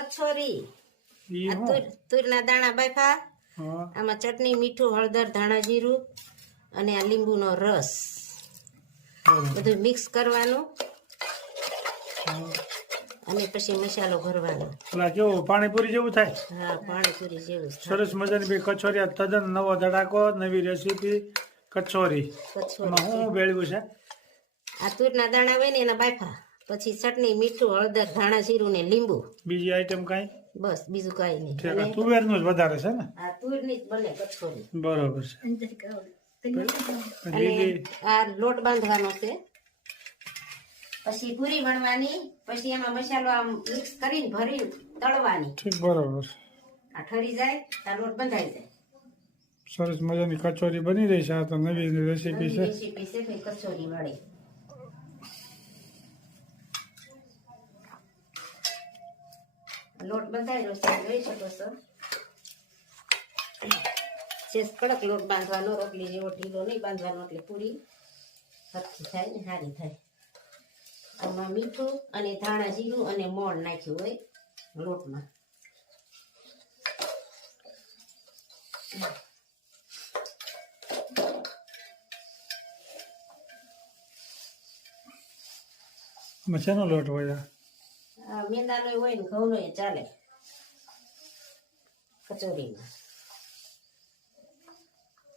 છોરી આ તુરના દાણા બાફા, આમાં ચટણી, મીઠું, હળદર, ધાણા જીરું અને આ લીંબુનો રસ બધું મિક્સ કરવાનું અને પછી મસાલો ભરવાનો. ઓલા કેવું પાણીપુરી જેવું થાય? હા, પાણીપુરી જેવું થાય. સરસ મજાની બે કચોરી, આ તદ્દન નવો ધડાકો, નવી રેસીપી કચોરી. એમાં શું ભેળવ્યું છે? આ તુરના દાણા હોય ને એના બાફા, પછી ચટણી, મીઠું, હળદર, ધાણા જીરું ને લીંબુ. બીજી આઈટમ કઈ? બસ બીજું કઈ નહીં. તુવેરનું જ વધારે છે ને? આ તુરની જ બને કચોરી. બરોબર છે. અને આ લોટ બાંધવાનો છે, પછી પૂરી વણવાની, પછી એમાં મસાલો આમ મિક્સ કરીને ભરીને તળવાની. ઠીક, બરોબર. આ ઠરી જાય આ લોટ બંધાઈ જાય. સરસ મજાની કચોરી બની રહી છે. આ તો નવી રેસીપી છે. કચોરી વાળી. લોટ બંધાયેલો છે, જોઈ શકો છો. સેજ કડક લોટ બાંધવાનો, રોટલી જેવો ઢીલો નહીં બાંધવાનો, એટલે પૂરી હરખી થાય ને સારી થાય. આમાં મીઠું અને ધાણા જીરું અને મોણ નાખ્યું હોય લોટમાં. શેનો લોટ હોય? આ મેંદાનો હોય ને ઘઉંનો ચાલે કચોરીમાં.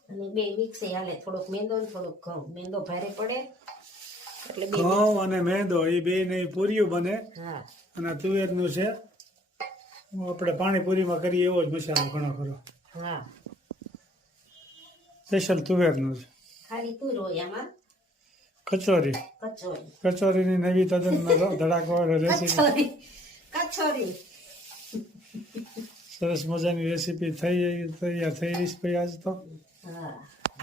અને બે મિક્સ હાલે, થોડોક મેંદો ને થોડોક ઘઉં. મેંદો ભારે પડે એટલે ઘઉં અને મેંદો એ બે ને પૂરીઓ બને. હા, અને તુવેરનું છે, આપણે પાણીપુરીમાં કરીએ એવો જ મસાલો ઘણો ખરો. હા, સ્પેશિયલ તુવેરનું છે. ખાલી તુર હોય આમાં. કચોરી, કચોરીની નવી તદ્દન ધડાકો રેસીપી. કચોરી સરસ મજાની રેસીપી તૈયાર થઈ રહી છે આજ તો. હા,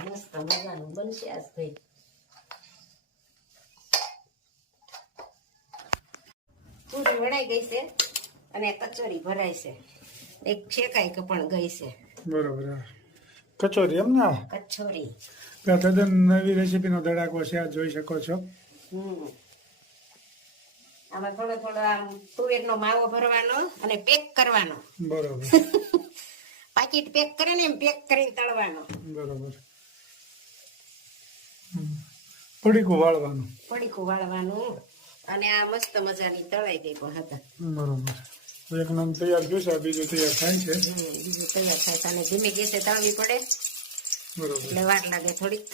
મસ્ત મજાનું બનશે આજ ભાઈ. પૂરી વણાઈ ગઈ છે અને કચોરી ભરાય છે, એક શેકાઈ પણ ગઈ છે. બરોબર. કચોરી એમ ને? કચોરી તદ્દન નવી રેસીપીનો ધડાકો છે, આ જોઈ શકો છો. આમાં થોડો થોડો આમ તુવેરનો માવો ભરવાનો અને પેક કરવાનો. બરોબર. પાકીટ પેક કરે ને એમ પેક કરીને તળવાનો. બરોબર. પડીકું વાળવાનું. પડીકું વાળવાનું. અને આ મસ્ત મજાની તળાઈ ગઈ પણ હતા. બરોબર. એક નામ તૈયાર જોશે, બીજું તૈયાર થાય છે. બીજું તૈયાર થાય અને ધીમે ગેસે તળવી પડે. બરોબર. એટલે વાર લાગે થોડીક.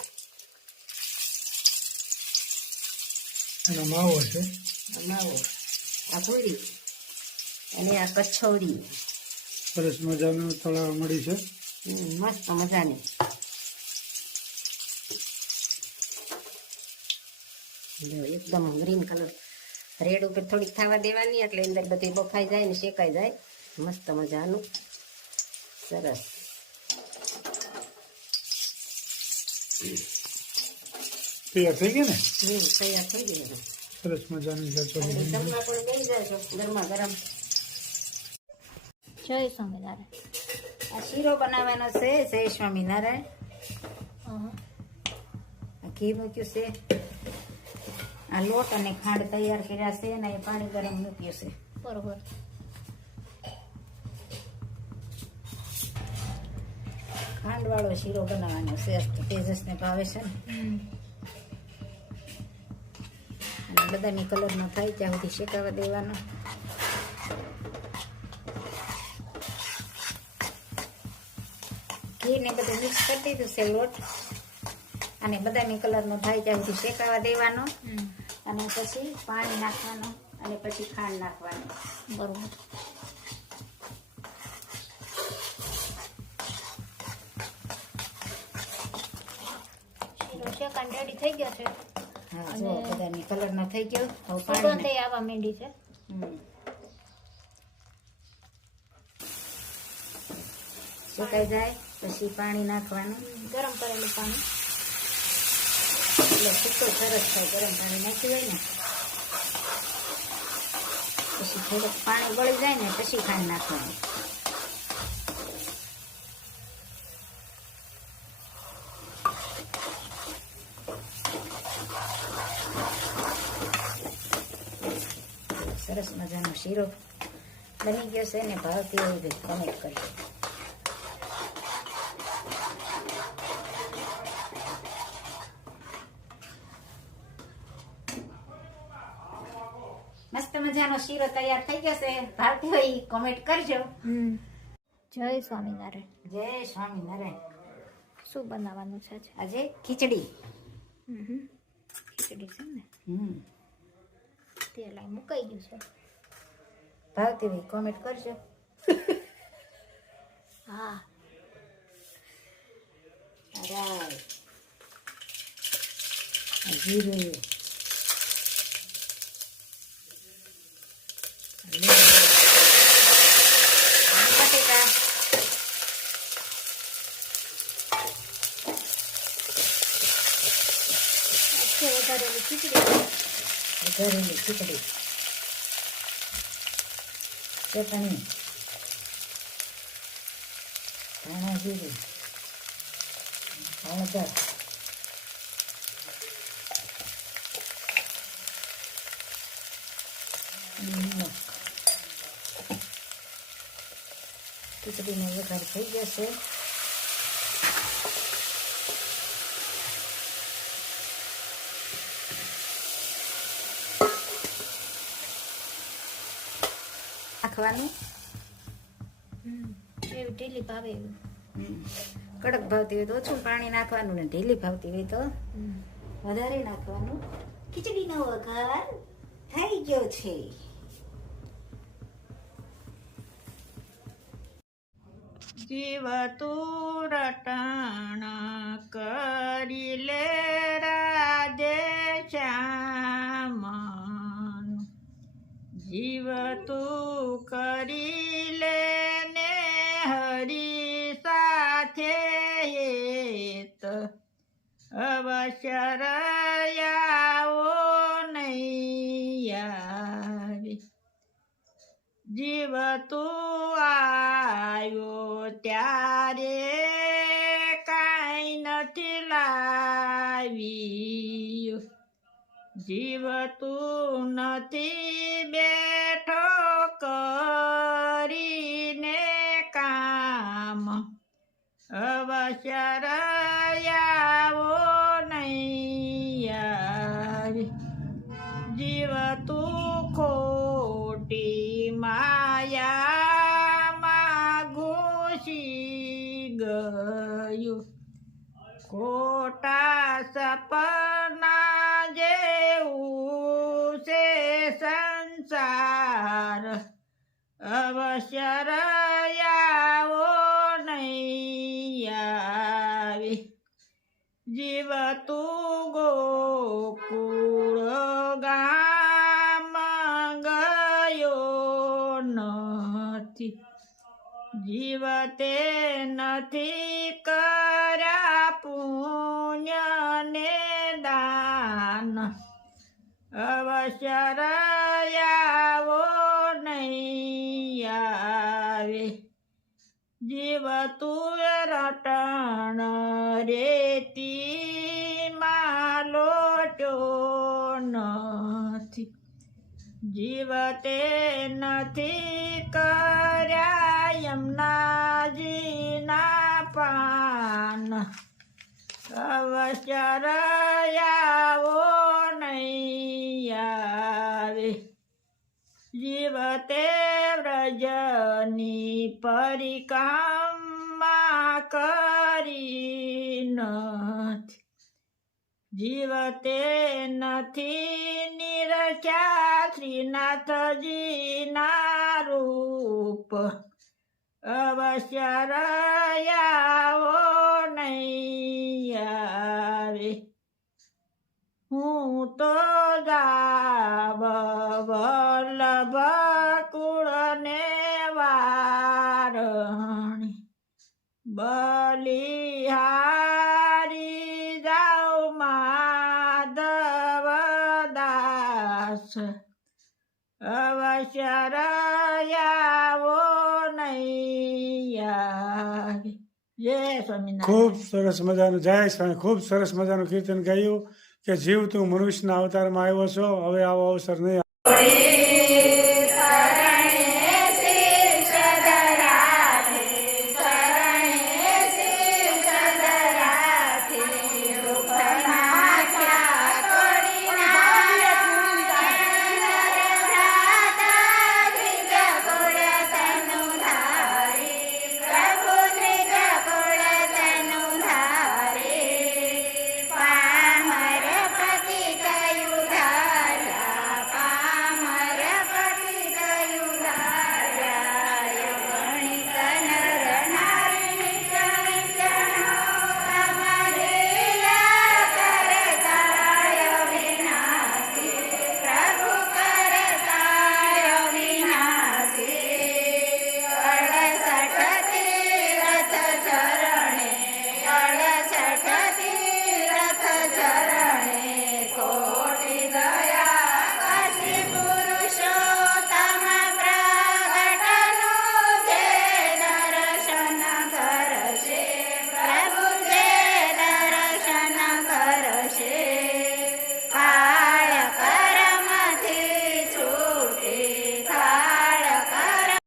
એનો માવો છે. માવો, આ પૂરી અને આ કચોરી સરસ મજાનું તળાવ મળી છે. મસ્ત મજાની. એકદમ ગ્રીન કલર રેડ ઉપર થોડીક થવા દેવાની, એટલે અંદર બધી બફાઈ જાય ને શેકાઈ જાય. મસ્ત મજાનું સરસ. તૈયાર થઈ ગઈ ને? તૈયાર થઈ ગઈ. સરસ મજાની કચોરી જમવા પણ ગઈ જાય ગરમા ગરમ. જય સ્વામિનારાયણ. આ શીરો બનાવવાનો છે. જય સ્વામિનારાયણ. ઘી મૂક્યું છે, આ લોટ અને ખાંડ તૈયાર કર્યા છે અને પાણી ગરમ મૂક્યું છે. બરોબર. ખાંડ વાળો શીરો બનાવવાનો છે, તેજસને ભાવે છે ને. અને બદામી કલર નો થાય ત્યાં સુધી શેકાવા દેવાનો. ઘી ને બધું મિક્સ કરી દીધું છે લોટ, અને બદામી કલર નો થાય ત્યાં સુધી શેકાવા દેવાનો. અને પછી પાણી નાખવાનું અને પછી ખાંડ નાખવાનું. બરોબર. શીરો શેકાન રેડી થઈ ગયો છે. હા, જો બદામી કલર નો થઈ ગયો. હવે સુગંધ પાણી આવવા માંડી છે. શેકાઈ જાય પછી પાણી નાખવાનું. ગરમ કરેલું પાણી. એટલે સૂકો સરસ થાય. ગરમ પાણી નાખ્યું હોય ને પછી થોડુંક પાણી ગળી જાય ને પછી ખાંડ નાખવાનું. સરસ મજાનો શીરો બની ગયો છે ને ભાવતી હોય તો કમેન્ટ કરજો. મસ્ત મજાનો શીરો તૈયાર થઈ ગયો છે. ભાવતી હોય ઈ કમેન્ટ કરજો. જય સ્વામિનારાયણ. જય સ્વામિનારાયણ. શું બનાવવાનું છે આજે? આજે ખીચડી. ખીચડી છે ને, તેલ અહીં મુકાઈ ગયું છે. ભાવતી હોય કોમેન્ટ કરજો. હા, રાઈ જીરું બટેકા વઘારેલી ખીચડી. ઘરેલી ખીચડી ચટણી ધાણા જીરું હળદર નિમક. ખીચડીનો વઘાર થઈ જશે. નાખવાનું એવી ઢીલી ભાવે એવું. કડક ભાવતી હોય તો ઓછું પાણી નાખવાનું ને ઢીલી ભાવતી હોય તો વધારે નાખવાનું. ખીચડીનો વઘાર થઈ ગયો છે. જીવ તું રટણ કરી લે રાધે શ્યામ, જીવ તું કરી લે ને હરી સાથે હેત, અવશ્ય રયાવો નહીં આવે. જીવ તું આવ્યો ત્યારે કાંઈ નથી લાવ્યું, જીવ તું નથી બેઠો કરીને કામ, અવશ્ય રયાવો નહીં આવે. જીવ તું ખોટી માયામાં ઘૂસી ગયું, ખોટા સપના જેવું છે સંસાર, અવશ્ય રયાવો નહીં આવે. જીવ તું ગોકુળ ગામ ગયો નથી, જીવ તે નથી કર્યા પુણ્ય ને દાન, અવશ્ય રયાવો નહીં આવે. જીવ તું રટણ રેતી માં લોટ્યો નથી, જીવ તે નથી કર્યા યમુનાજીના પાન, અવશ્ય રયાવો નહીં આવે. જીવ તે વ્રજની પરિક્રમા કરી નથી, જીવ તે નથી નિરખ્યા શ્રીનાથજીના રૂપ, અવશ્ય રયાવો નહીં આવે. હું તો જાવ વલ્લભ કુળને વારણી, બલિહારી જાઉ માધવ દાસ, અવશ્ય રયાવો નહીં આવે. જય સ્વામિનારાયણ. ખૂબ સરસ મજાનું જય સ્વામી. ખૂબ સરસ મજાનું કીર્તન ગાયું કે જીવ તું મનુષ્યના અવતારમાં આવ્યો છો, હવે આવો અવસર નહીં.